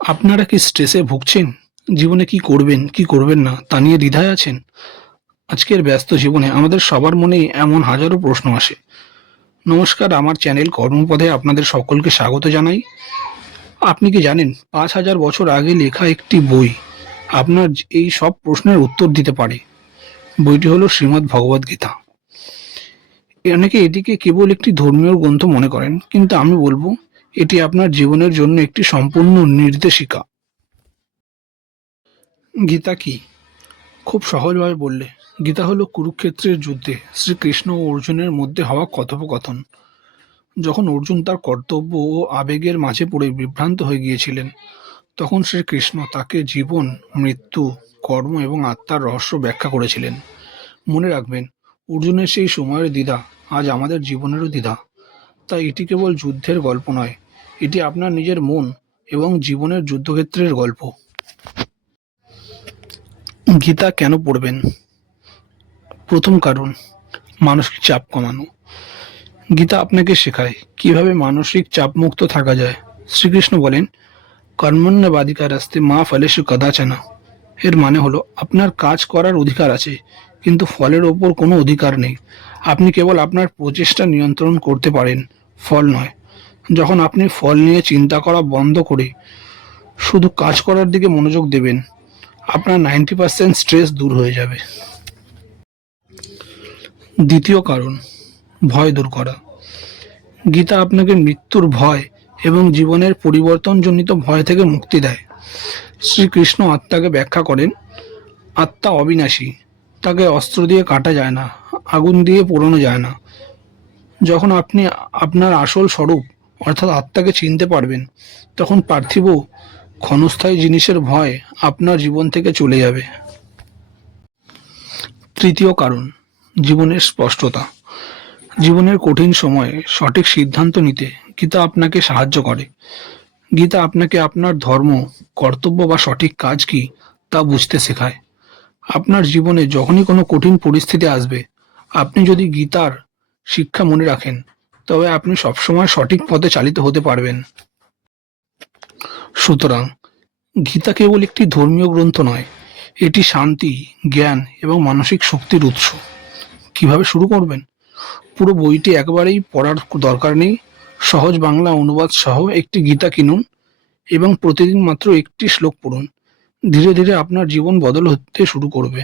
আপনারা কি স্ট্রেসে ভুগছেন? জীবনে কি করবেন, কি করবেন না তা নিয়ে দ্বিধায় আছেন? আজকের ব্যস্ত জীবনে আমাদের সবার মনেই এমন হাজারো প্রশ্ন আসে। নমস্কার, আমার চ্যানেল কর্মপথে আপনাদের সকলকে স্বাগত জানাই। আপনি কি জানেন ৫,০০০ বছর আগে লেখা একটি বই আপনার এই সব প্রশ্নের উত্তর দিতে পারে। বইটি হলো শ্রীমদ্ ভগবদ্গীতা। অনেকে এটিকে কেবল একটি ধর্মীয় গ্রন্থ মনে করেন, কিন্তু আমি বলবো এটি আপনার জীবনের জন্য একটি সম্পূর্ণ নির্দেশিকা। গীতা কি? খুব সহজভাবে বললে, গীতা হলো কুরুক্ষেত্রের যুদ্ধে শ্রীকৃষ্ণ ও অর্জুনের মধ্যে হওয়া কথোপকথন। যখন অর্জুন তার কর্তব্য ও আবেগের মাঝে পড়ে বিভ্রান্ত হয়ে গিয়েছিলেন, তখন শ্রীকৃষ্ণ তাকে জীবন, মৃত্যু, কর্ম এবং আত্মার রহস্য ব্যাখ্যা করেছিলেন। মনে রাখবেন, অর্জুনের সেই সময়ের দ্বিধা আজ আমাদের জীবনেরও দ্বিধা। তাই এটি কেবল যুদ্ধের গল্প নয়, এটি আপনার নিজের মন এবং জীবনের যুদ্ধক্ষেত্রের গল্প। গীতা কেন পড়বেন? প্রথম কারণ, মানসিক চাপ কমানো। গীতা আপনাকে শেখায় কিভাবে মানসিক চাপমুক্ত থাকা যায়। শ্রীকৃষ্ণ বলেন, কর্মণ্যেবাধিকারস্তে মা ফলেষু কদাচন। এর মানে হলো আপনার কাজ করার অধিকার আছে, কিন্তু ফলের ওপর কোনো অধিকার নেই। আপনি কেবল আপনার প্রচেষ্টা নিয়ন্ত্রণ করতে পারেন, ফল নয়। যখন আপনি ফল নিয়ে চিন্তা করা বন্ধ করে শুধু কাজ করার দিকে মনোযোগ দেবেন, আপনার 90% স্ট্রেস দূর হয়ে যাবে। দ্বিতীয় কারণ, ভয় দূর করা। গীতা আপনাকে মৃত্যুর ভয় এবং জীবনের পরিবর্তনজনিত ভয় থেকে মুক্তি দেয়। শ্রীকৃষ্ণ আত্মাকে ব্যাখ্যা করেন, আত্মা অবিনাশী, তাকে অস্ত্র দিয়ে কাটা যায় না, আগুন দিয়ে পোড়ানো যায় না। যখন আপনি আপনার আসল স্বরূপ অর্থাৎ আত্মাকে চিনতে পারবেন, তখন পার্থিব ক্ষণস্থায়ী জিনিসের ভয় আপনার জীবন থেকে চলে যাবে। তৃতীয় কারণ, জীবনের স্পষ্টতা। জীবনের কঠিন সময়ে সঠিক সিদ্ধান্ত নিতে গীতা আপনাকে সাহায্য করে। গীতা আপনাকে আপনার ধর্ম, কর্তব্য বা সঠিক কাজ কি তা বুঝতে শেখায়। আপনার জীবনে যখনই কোনো কঠিন পরিস্থিতি আসবে, আপনি যদি গীতার শিক্ষা মনে রাখেন, তবে আপনি সবসময় সঠিক পথে চালিত হতে পারবেন। সুতরাং গীতা কেবল একটি ধর্মীয় গ্রন্থ নয়, এটি শান্তি, জ্ঞান এবং মানসিক শক্তির উৎস। কিভাবে শুরু করবেন? পুরো বইটি একবারেই পড়ার দরকার নেই। সহজ বাংলা অনুবাদ সহ একটি গীতা কিনুন এবং প্রতিদিন মাত্র একটি শ্লোক পড়ুন। ধীরে ধীরে আপনার জীবন বদল হতে শুরু করবে।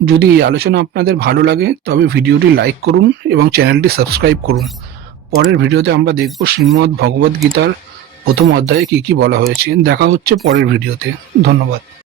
যদি এই আলোচনা আপনাদের ভালো লাগে, তবে ভিডিওটি লাইক করুন এবং চ্যানেলটি সাবস্ক্রাইব করুন। পরের ভিডিওতে আমরা দেখব শ্রীমদ্ ভগবদ্ গীতার প্রথম অধ্যায়ে কি কি বলা হয়েছে। দেখা হচ্ছে পরের ভিডিওতে। ধন্যবাদ।